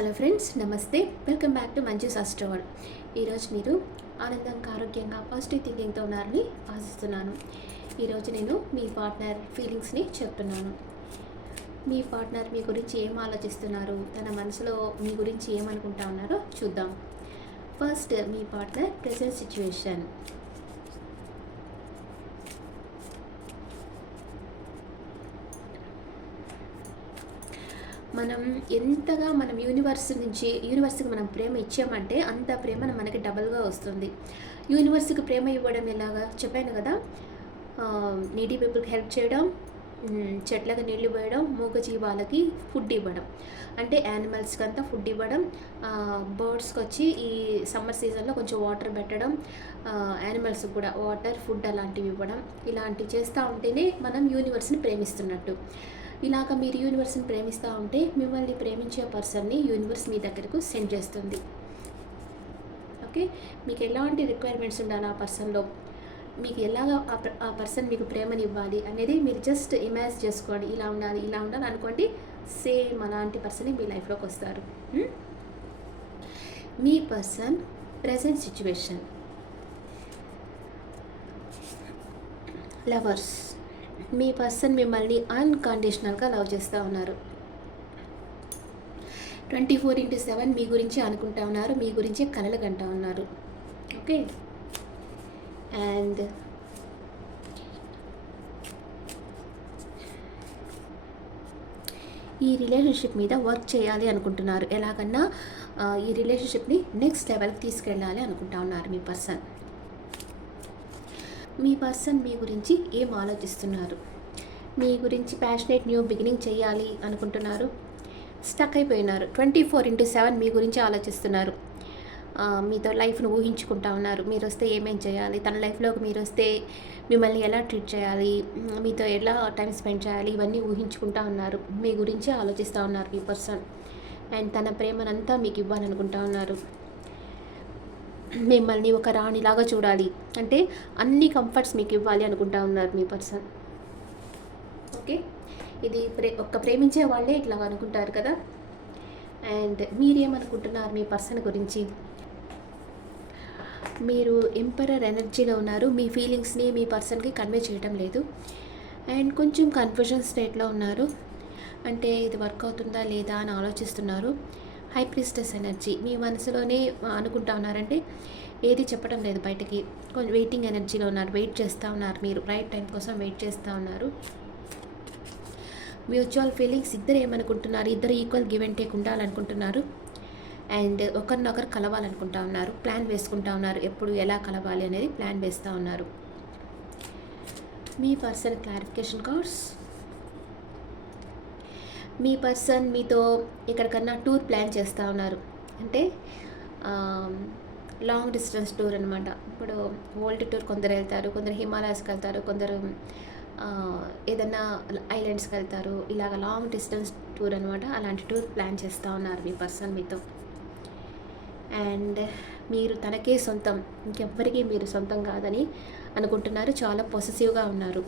Hello friends, నమస్తే. Welcome back to Manju's astroword. ఈరోజు మీరు ఆనందంగా, ఆరోగ్యంగా, పాజిటివ్ థింకింగ్తో ఉన్నారని ఆశిస్తున్నాను. ఈరోజు నేను మీ పార్ట్నర్ ఫీలింగ్స్ని చెప్తున్నాను. మీ పార్ట్నర్ మీ గురించి ఏం ఆలోచిస్తున్నారు, తన మనసులో మీ గురించి ఏమనుకుంటా ఉన్నారో చూద్దాం. ఫస్ట్, మీ పార్ట్నర్ ప్రెజెంట్ సిచ్యువేషన్. మనం ఎంతగా యూనివర్స్కి మనం ప్రేమ ఇచ్చామంటే అంత ప్రేమ మనకి డబల్గా వస్తుంది. యూనివర్స్కి ప్రేమ ఇవ్వడం ఎలాగా చెప్పాను కదా. నీడీ పీపుల్కి హెల్ప్ చేయడం, చెట్లకు నీళ్ళు పోయడం, మూగజీవాలకి ఫుడ్ ఇవ్వడం, అంటే యానిమల్స్కి అంతా ఫుడ్ ఇవ్వడం, బర్డ్స్కి వచ్చి ఈ సమ్మర్ సీజన్లో కొంచెం వాటర్ పెట్టడం, యానిమల్స్కి కూడా వాటర్, ఫుడ్ అలాంటివి ఇవ్వడం, ఇలాంటివి చేస్తూ ఉంటేనే మనం యూనివర్స్ని ప్రేమిస్తున్నట్టు. ఇలాగ మీరు యూనివర్స్ని ప్రేమిస్తూ ఉంటే మిమ్మల్ని ప్రేమించే పర్సన్ని యూనివర్స్ మీ దగ్గరకు సెండ్ చేస్తుంది. ఓకే, మీకు ఎలాంటి రిక్వైర్మెంట్స్ ఉండాలి ఆ పర్సన్లో, మీకు ఎలాగ ఆ పర్సన్ మీకు ప్రేమని ఇవ్వాలి అనేది మీరు జస్ట్ ఇమాజిన్ చేసుకోండి. ఇలా ఉండాలి అనుకోండి, సేమ్ అలాంటి పర్సన్ మీ లైఫ్లోకి వస్తారు. మీ పర్సన్ ప్రెజెంట్ సిచ్యువేషన్. లవర్స్. మీ పర్సన్ మిమ్మల్ని అన్కండిషనల్గా లవ్ చేస్తూ ఉన్నారు. 24/7 మీ గురించి అనుకుంటా ఉన్నారు, మీ గురించి కలలు కంటూ ఉన్నారు. ఓకే, అండ్ ఈ రిలేషన్షిప్ మీద వర్క్ చేయాలి అనుకుంటున్నారు. ఎలాగన్నా ఈ రిలేషన్షిప్ని నెక్స్ట్ లెవెల్కి తీసుకెళ్ళాలి అనుకుంటా ఉన్నారు మీ పర్సన్. మీ పర్సన్ మీ గురించి ఏం ఆలోచిస్తున్నారు? మీ గురించి ప్యాషనేట్ న్యూ బిగినింగ్ చేయాలి అనుకుంటున్నారు. స్టక్ అయిపోయినారు. 24/7 మీ గురించి ఆలోచిస్తున్నారు. మీతో లైఫ్ను ఊహించుకుంటా ఉన్నారు. మీరు వస్తే ఏమేం చేయాలి, తన లైఫ్లోకి మీరు వస్తే మిమ్మల్ని ఎలా ట్రీట్ చేయాలి, మీతో ఎలా టైం స్పెండ్ చేయాలి, ఇవన్నీ ఊహించుకుంటా ఉన్నారు. మీ గురించి ఆలోచిస్తూ ఉన్నారు మీ పర్సన్. అండ్ తన ప్రేమనంతా మీకు ఇవ్వాలనుకుంటా ఉన్నారు. మిమ్మల్ని ఒక రాణిలాగా చూడాలి, అంటే అన్ని కంఫర్ట్స్ మీకు ఇవ్వాలి అనుకుంటా ఉన్నారు మీ పర్సన్. ఓకే, ఇది ప్రేమించే వాళ్ళే ఇట్లా అనుకుంటారు కదా. అండ్ మీరేమనుకుంటున్నారు మీ పర్సన్ గురించి? మీరు ఎంపరర్ ఎనర్జీలో ఉన్నారు. మీ ఫీలింగ్స్ని మీ పర్సన్కి కన్వే చేయడం లేదు. అండ్ కొంచెం కన్ఫ్యూజన్ స్టేట్లో ఉన్నారు. అంటే ఇది వర్క్ అవుతుందా లేదా అని ఆలోచిస్తున్నారు. High priestess energy. మీ మనసులోనే అనుకుంటా ఉన్నారంటే ఏది చెప్పడం లేదు బయటకి. కొంచెం వెయిటింగ్ ఎనర్జీలో ఉన్నారు. వెయిట్ చేస్తూ ఉన్నారు. మీరు రైట్ టైం కోసం వెయిట్ చేస్తూ ఉన్నారు. Mutual feelings. ఇద్దరు ఏమనుకుంటున్నారు? ఇద్దరు ఈక్వల్ గివ్ అండ్ టేక్ ఉండాలనుకుంటున్నారు. అండ్ ఒకరినొకరు కలవాలనుకుంటా ఉన్నారు. ప్లాన్ వేసుకుంటా ఉన్నారు. ఎప్పుడు ఎలా కలవాలి అనేది ప్లాన్ వేస్తూ ఉన్నారు. మీ పర్సన్ క్లారిఫికేషన్ కార్డ్స్. మీ పర్సన్ మీతో ఎక్కడికన్నా టూర్ ప్లాన్ చేస్తూ ఉన్నారు. అంటే లాంగ్ డిస్టెన్స్ టూర్ అనమాట. ఇప్పుడు వరల్డ్ టూర్ కొందరు వెళ్తారు, కొందరు హిమాలయాస్కి వెళ్తారు, కొందరు ఏదన్నా ఐలాండ్స్కి వెళ్తారు. ఇలాగ లాంగ్ డిస్టెన్స్ టూర్ అనమాట. అలాంటి టూర్ ప్లాన్ చేస్తూ ఉన్నారు మీ పర్సన్ మీతో. అండ్ మీరు తనకే సొంతం, ఇంకెవ్వరికీ మీరు సొంతం కాదని అనుకుంటున్నారు. చాలా పొసెసివ్గా ఉన్నారు.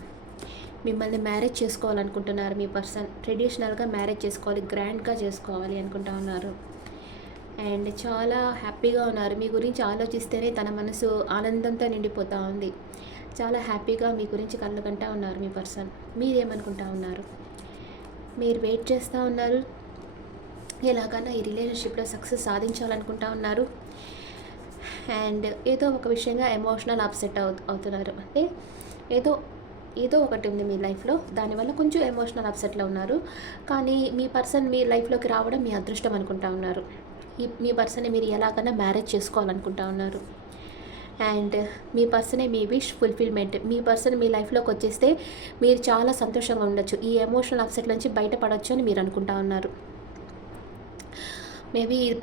మిమ్మల్ని మ్యారేజ్ చేసుకోవాలనుకుంటున్నారు మీ పర్సన్. ట్రెడిషనల్గా మ్యారేజ్ చేసుకోవాలి, గ్రాండ్గా చేసుకోవాలి అనుకుంటా ఉన్నారు. అండ్ చాలా హ్యాపీగా ఉన్నారు. మీ గురించి ఆలోచిస్తేనే తన మనసు ఆనందంతో నిండిపోతూ ఉంది. చాలా హ్యాపీగా మీ గురించి కళ్ళు కంటా ఉన్నారు మీ పర్సన్. మీరేమనుకుంటా ఉన్నారు? మీరు వెయిట్ చేస్తూ ఉన్నారు. ఎలాగైనా ఈ రిలేషన్షిప్లో సక్సెస్ సాధించాలనుకుంటా ఉన్నారు. అండ్ ఏదో ఒక విషయంగా ఎమోషనల్ అప్సెట్ అవుతున్నారు. అంటే ఏదో ఒకటి ఉంది మీ లైఫ్లో, దానివల్ల కొంచెం ఎమోషనల్ అప్సెట్లో ఉన్నారు. కానీ మీ పర్సన్ మీ లైఫ్లోకి రావడం మీ అదృష్టం అనుకుంటా ఉన్నారు. మీ పర్సన్ని మీరు ఎలాగైనా మ్యారేజ్ చేసుకోవాలనుకుంటా ఉన్నారు. అండ్ మీ పర్సనే మీ విష్ ఫుల్ఫిల్మెంట్. మీ పర్సన్ మీ లైఫ్లోకి వచ్చేస్తే మీరు చాలా సంతోషంగా ఉండొచ్చు. ఈ ఎమోషనల్ అప్సెట్ నుంచి బయటపడవచ్చు అని మీరు అనుకుంటా ఉన్నారు. మేబీ ఇది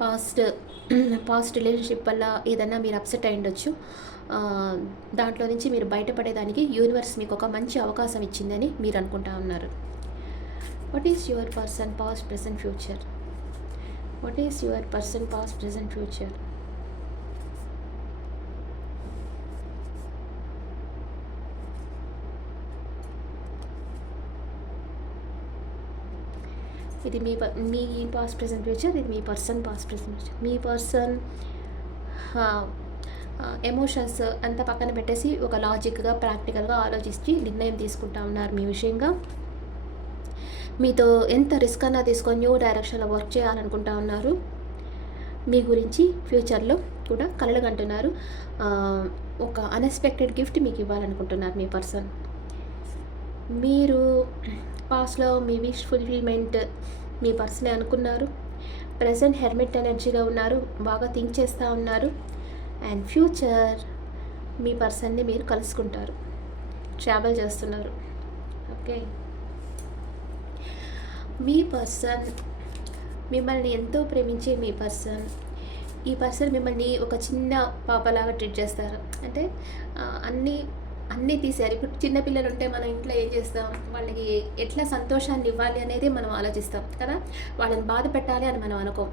పాస్ట్ రిలేషన్షిప్ వల్ల ఏదైనా మీరు అప్సెట్ అయి ఉండొచ్చు. దాంట్లో నుంచి మీరు బయటపడేదానికి యూనివర్స్ మీకు ఒక మంచి అవకాశం ఇచ్చిందని మీరు అనుకుంటా ఉన్నారు. What is your person past present future? What is your person past present future? ఇది మీ పాస్ట్ ప్రెజెంట్ ఫ్యూచర్, ఇది మీ పర్సన్ పాస్ట్ ప్రెజెంట్ ఫ్యూచర్. మీ పర్సన్ ఎమోషన్స్ అంతా పక్కన పెట్టేసి ఒక లాజిక్గా ప్రాక్టికల్గా ఆలోచించి నిర్ణయం తీసుకుంటా ఉన్నారు మీ విషయంగా. మీతో ఎంత రిస్క్ అన్నా తీసుకొని న్యూ డైరెక్షన్లో వర్క్ చేయాలనుకుంటా ఉన్నారు. మీ గురించి ఫ్యూచర్లో కూడా కలలుగంటున్నారు. ఒక అన్ఎక్స్పెక్టెడ్ గిఫ్ట్ మీకు ఇవ్వాలనుకుంటున్నారు మీ పర్సన్. మీరు పాస్ట్లో మీ విష్ ఫుల్ఫిల్మెంట్ మీ పర్సనే అనుకున్నారు. ప్రజెంట్ హెర్మిట్ ఎనర్జీలో ఉన్నారు, బాగా థింక్ చేస్తూ ఉన్నారు. అండ్ ఫ్యూచర్ మీ పర్సన్ని మీరు కలుసుకుంటారు, ట్రావెల్ చేస్తున్నారు. ఓకే, మీ పర్సన్ మిమ్మల్ని ఎంతో ప్రేమించే మీ పర్సన్. ఈ పర్సన్ మిమ్మల్ని ఒక చిన్న పాపలాగా ట్రీట్ చేస్తారు. అంటే అన్నీ తీసారు. ఇప్పుడు చిన్నపిల్లలు ఉంటే మనం ఇంట్లో ఏం చేస్తాం, వాళ్ళకి ఎట్లా సంతోషాన్ని ఇవ్వాలి అనేది మనం ఆలోచిస్తాం కదా, వాళ్ళని బాధ పెట్టాలి అని మనం అనుకోం.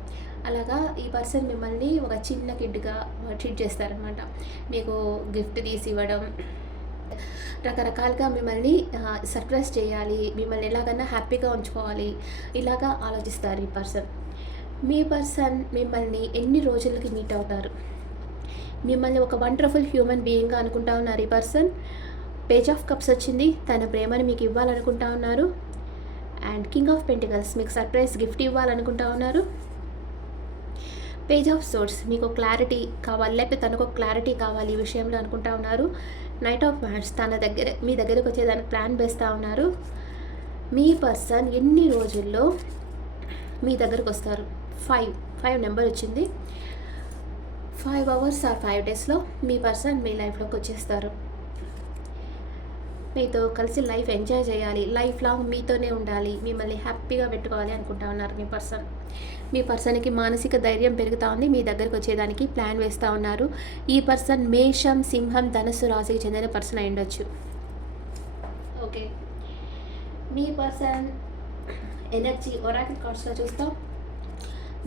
అలాగా ఈ పర్సన్ మిమ్మల్ని ఒక చిన్న కిడ్గా ట్రీట్ చేస్తారనమాట. మీకు గిఫ్ట్ తీసి ఇవ్వడం, రకరకాలుగా మిమ్మల్ని సర్ప్రైజ్ చేయాలి, మిమ్మల్ని ఎలాగన్నా హ్యాపీగా ఉంచుకోవాలి, ఇలాగా ఆలోచిస్తారు ఈ పర్సన్. మీ పర్సన్ మిమ్మల్ని ఎన్ని రోజులకి మీట్ అవుతారు, మిమ్మల్ని ఒక వండర్ఫుల్ హ్యూమన్ బీయింగ్గా అనుకుంటా ఉన్నారు ఈ పర్సన్. పేజ్ ఆఫ్ కప్స్ వచ్చింది, తన ప్రేమను మీకు ఇవ్వాలనుకుంటా ఉన్నారు. అండ్ కింగ్ ఆఫ్ పెంటికల్స్ మీకు సర్ప్రైజ్ గిఫ్ట్ ఇవ్వాలనుకుంటా ఉన్నారు. పేజ్ ఆఫ్ సోర్డ్స్ మీకు క్లారిటీ కావాలి, లేకపోతే తనకు క్లారిటీ కావాలి ఈ విషయంలో అనుకుంటా ఉన్నారు. నైట్ ఆఫ్ వ్యాండ్స్ మీ దగ్గరకు వచ్చేదానికి ప్లాన్ వేస్తూ ఉన్నారు. మీ పర్సన్ ఎన్ని రోజుల్లో మీ దగ్గరకు వస్తారు? 5 నెంబర్ వచ్చింది. 5 hours ఆర్ 5 daysలో మీ పర్సన్ మీ లైఫ్లోకి వచ్చేస్తారు. మీతో కలిసి లైఫ్ ఎంజాయ్ చేయాలి, లైఫ్ లాంగ్ మీతోనే ఉండాలి, మిమ్మల్ని హ్యాపీగా పెట్టుకోవాలి అనుకుంటా ఉన్నారు మీ పర్సన్. మీ పర్సన్కి మానసిక ధైర్యం పెరుగుతూ ఉంది, మీ దగ్గరకు వచ్చేదానికి ప్లాన్ వేస్తూ ఉన్నారు. ఈ పర్సన్ మేషం, సింహం, ధనుస్సు రాశికి చెందిన పర్సన్ అయి ఉండొచ్చు. ఓకే, మీ పర్సన్ ఎనర్జీ ఒరాకిల్ కార్డ్స్లో చూస్తాం.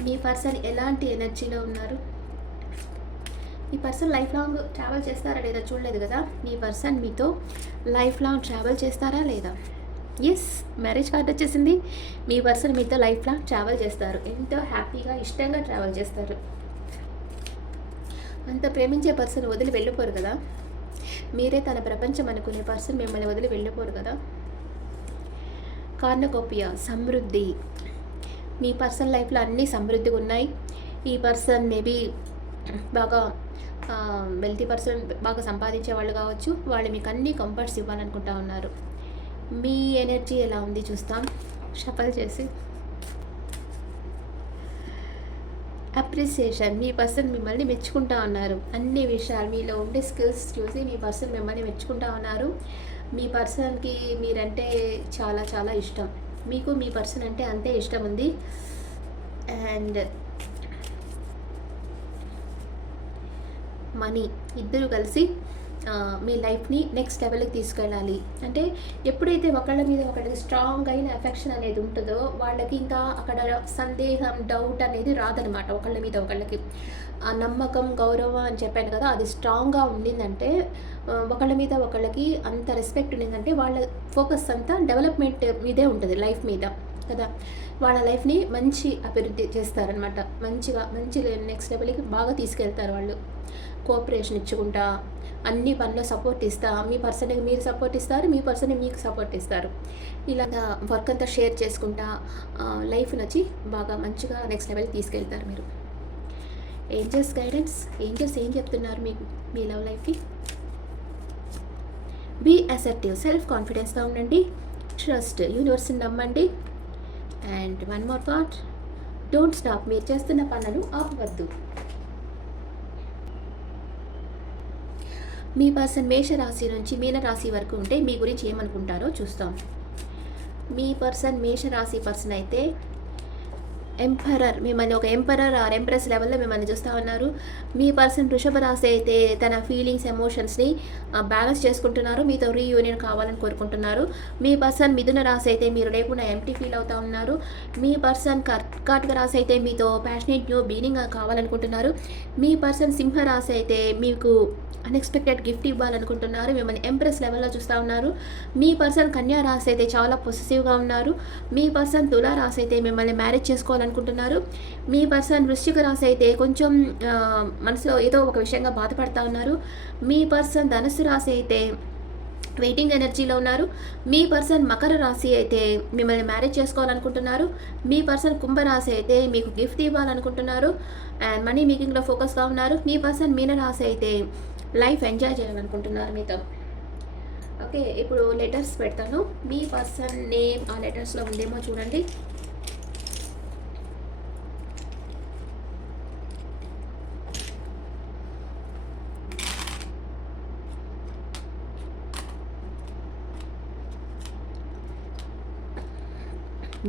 మీ పర్సన్ ఎలాంటి ఎనర్జీలో ఉన్నారు? ఈ పర్సన్ లైఫ్ లాంగ్ ట్రావెల్ చేస్తారా లేదా చూడలేదు కదా. మీ పర్సన్ మీతో లైఫ్ లాంగ్ ట్రావెల్ చేస్తారా లేదా? ఎస్, మ్యారేజ్ కార్డ్ వచ్చేసింది. మీ పర్సన్ మీతో లైఫ్ లాంగ్ ట్రావెల్ చేస్తారు, ఎంతో హ్యాపీగా ఇష్టంగా ట్రావెల్ చేస్తారు. అంత ప్రేమించే పర్సన్ వదిలి వెళ్ళిపోరు కదా, మీరే తన ప్రపంచం అనుకునే పర్సన్ మిమ్మల్ని వదిలి వెళ్ళిపోరు కదా. కార్నకోపియా సమృద్ధి. మీ పర్సన్ లైఫ్లో అన్నీ సమృద్ధిగా ఉన్నాయి. ఈ పర్సన్ మేబీ బాగా వెల్తీ పర్సన్, బాగా సంపాదించే వాళ్ళు కావచ్చు. వాళ్ళు మీకు అన్ని కంఫర్ట్స్ ఇవ్వాలనుకుంటా ఉన్నారు. మీ ఎనర్జీ ఎలా ఉంది చూస్తాం షఫల్ చేసి. అప్రిసియేషన్. మీ పర్సన్ మిమ్మల్ని మెచ్చుకుంటా ఉన్నారు. అన్ని విషయాలు మీలో ఉండే స్కిల్స్ చూసి మీ పర్సన్ మిమ్మల్ని మెచ్చుకుంటా ఉన్నారు. మీ పర్సన్కి మీరంటే చాలా చాలా ఇష్టం, మీకు మీ పర్సన్ అంటే అంతే ఇష్టం ఉంది. అండ్ మనీ, ఇద్దరు కలిసి మీ లైఫ్ని నెక్స్ట్ లెవెల్కి తీసుకెళ్ళాలి. అంటే ఎప్పుడైతే ఒకళ్ళ మీద ఒకళ్ళకి స్ట్రాంగ్ అయిన ఎఫెక్షన్ అనేది ఉంటుందో వాళ్ళకి ఇంకా అక్కడ సందేహం, డౌట్ అనేది రాదనమాట. ఒకళ్ళ మీద ఒకళ్ళకి ఆ నమ్మకం, గౌరవం అని చెప్పాను కదా, అది స్ట్రాంగ్గా ఉండిందంటే, ఒకళ్ళ మీద ఒకళ్ళకి అంత రెస్పెక్ట్ ఉండిందంటే వాళ్ళ ఫోకస్ అంతా డెవలప్మెంట్ మీదే ఉంటుంది, లైఫ్ మీద కదా. వాళ్ళ లైఫ్ని మంచి అభివృద్ధి చేస్తారనమాట. మంచి నెక్స్ట్ లెవెల్కి బాగా తీసుకెళ్తారు వాళ్ళు. కోఆపరేషన్ ఇచ్చుకుంటా, అన్ని పనిలో సపోర్ట్ ఇస్తా, మీ పర్సన్కి మీరు సపోర్ట్ ఇస్తారు, మీ పర్సన్ మీకు సపోర్ట్ ఇస్తారు. ఇలా వర్క్ అంతా షేర్ చేసుకుంటా లైఫ్ని వచ్చి బాగా మంచిగా నెక్స్ట్ లెవెల్కి తీసుకెళ్తారు మీరు. Angels guidance. ఏంజల్స్ ఏం చెప్తున్నారు మీకు మీ లవ్ లైఫ్కి? బీ అసర్టివ్, సెల్ఫ్ కాన్ఫిడెన్స్గా ఉండండి, ట్రస్ట్, యూనివర్స్ని నమ్మండి. And one more part, don't stop, మీరు చేస్తున్న పనులను ఆపవద్దు. మీ పర్సన్ మేషరాశి నుంచి మీనరాశి వరకు ఉంటే మీ గురించి ఏమనుకుంటారో చూస్తాం. మీ పర్సన్ మేషరాశి పర్సన్ అయితే ఎంపరర్, మిమ్మల్ని ఒక ఎంపరర్ ఆర్ ఎంప్రెస్ లెవెల్లో మిమ్మల్ని చూస్తూ ఉన్నారు. మీ పర్సన్ వృషభ రాశి అయితే తన ఫీలింగ్స్, ఎమోషన్స్ని బ్యాలెన్స్ చేసుకుంటున్నారు. మీతో రీయూనియన్ కావాలని కోరుకుంటున్నారు. మీ పర్సన్ మిథున రాశి అయితే మీరు లేకుండా ఎంప్టీ ఫీల్ అవుతూ ఉన్నారు. మీ పర్సన్ కర్కాటక రాశి అయితే మీతో ప్యాషనేట్ న్యూ బీనింగ్ కావాలనుకుంటున్నారు. మీ పర్సన్ సింహ రాశి అయితే మీకు అన్ఎక్స్పెక్టెడ్ గిఫ్ట్ ఇవ్వాలనుకుంటున్నారు. మిమ్మల్ని ఎంప్రెస్ లెవెల్లో చూస్తూ ఉన్నారు. మీ పర్సన్ కన్యా రాశి అయితే చాలా పొసెసివ్గా ఉన్నారు. మీ పర్సన్ తులా రాశి అయితే మిమ్మల్ని మ్యారేజ్ చేసుకోవాలనుకుంటున్నారు. మీ పర్సన్ వృశ్చిక రాశి అయితే కొంచెం మనసులో ఏదో ఒక విషయంగా బాధపడుతూ ఉన్నారు. మీ పర్సన్ ధనుస్సు రాశి అయితే వెయిటింగ్ ఎనర్జీలో ఉన్నారు. మీ పర్సన్ మకర రాశి అయితే మిమ్మల్ని మ్యారేజ్ చేసుకోవాలనుకుంటున్నారు. మీ పర్సన్ కుంభరాశి అయితే మీకు గిఫ్ట్ ఇవ్వాలనుకుంటున్నారు అండ్ మనీ మేకింగ్లో ఫోకస్గా ఉన్నారు. మీ పర్సన్ మీన రాశి అయితే లైఫ్ ఎంజాయ్ చేయాలనుకుంటున్నారు మీతో. ఓకే, ఇప్పుడు లెటర్స్ పెడతాను. మీ పర్సన్ నేమ్ ఆ లెటర్స్లో ఉందేమో చూడండి.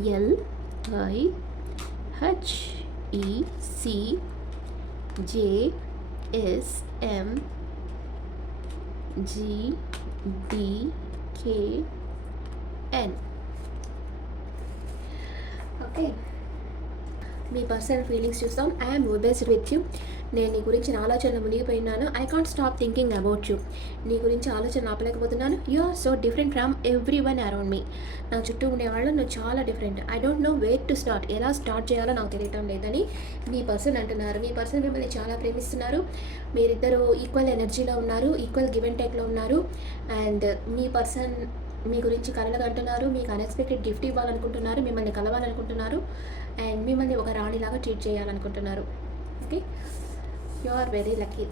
LIHECGDKN. ఓకే, మీ పర్సనల్ ఫీలింగ్స్ చూస్తాం. I'm obsessed with you. నేను నీ గురించి ఆలోచనలు మునిగిపోయినాను. I can't stop thinking about you. నీ గురించి ఆలోచన ఆపలేకపోతున్నాను. You are so different from everyone around me. నా చుట్టూ ఉండేవాళ్ళు నువ్వు చాలా different. I don't know where to start. ఎలా స్టార్ట్ చేయాలో నాకు తెలియటం లేదని మీ పర్సన్ అంటున్నారు. మీ పర్సన్ మిమ్మల్ని చాలా ప్రేమిస్తున్నారు. మీరిద్దరూ ఈక్వల్ ఎనర్జీలో ఉన్నారు, ఈక్వల్ గివ్ అండ్ టేక్లో ఉన్నారు. అండ్ మీ పర్సన్ మీ గురించి కలలుగా అంటున్నారు. మీకు అన్ఎక్స్పెక్టెడ్ గిఫ్ట్ ఇవ్వాలనుకుంటున్నారు, మిమ్మల్ని కలవాలనుకుంటున్నారు అండ్ మిమ్మల్ని ఒక రాణిలాగా ట్రీట్ చేయాలనుకుంటున్నారు. Okay, you are very lucky.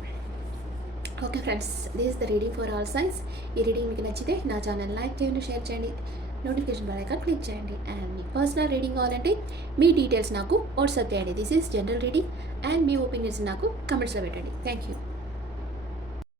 Okay friends, this is the reading for all signs. ఈ రీడింగ్ మీకు నచ్చితే నా ఛానల్ లైక్ చేయండి, షేర్ చేయండి, నోటిఫికేషన్ బెల్ ఐకాన్ క్లిక్ చేయండి. అండ్ మీ పర్సనల్ రీడింగ్ కావాలంటే మీ డీటెయిల్స్ నాకు వాట్సాప్ చేయండి. This is general reading and మీ ఒపీనియన్స్ నాకు కమెంట్స్లో పెట్టండి. Thank you.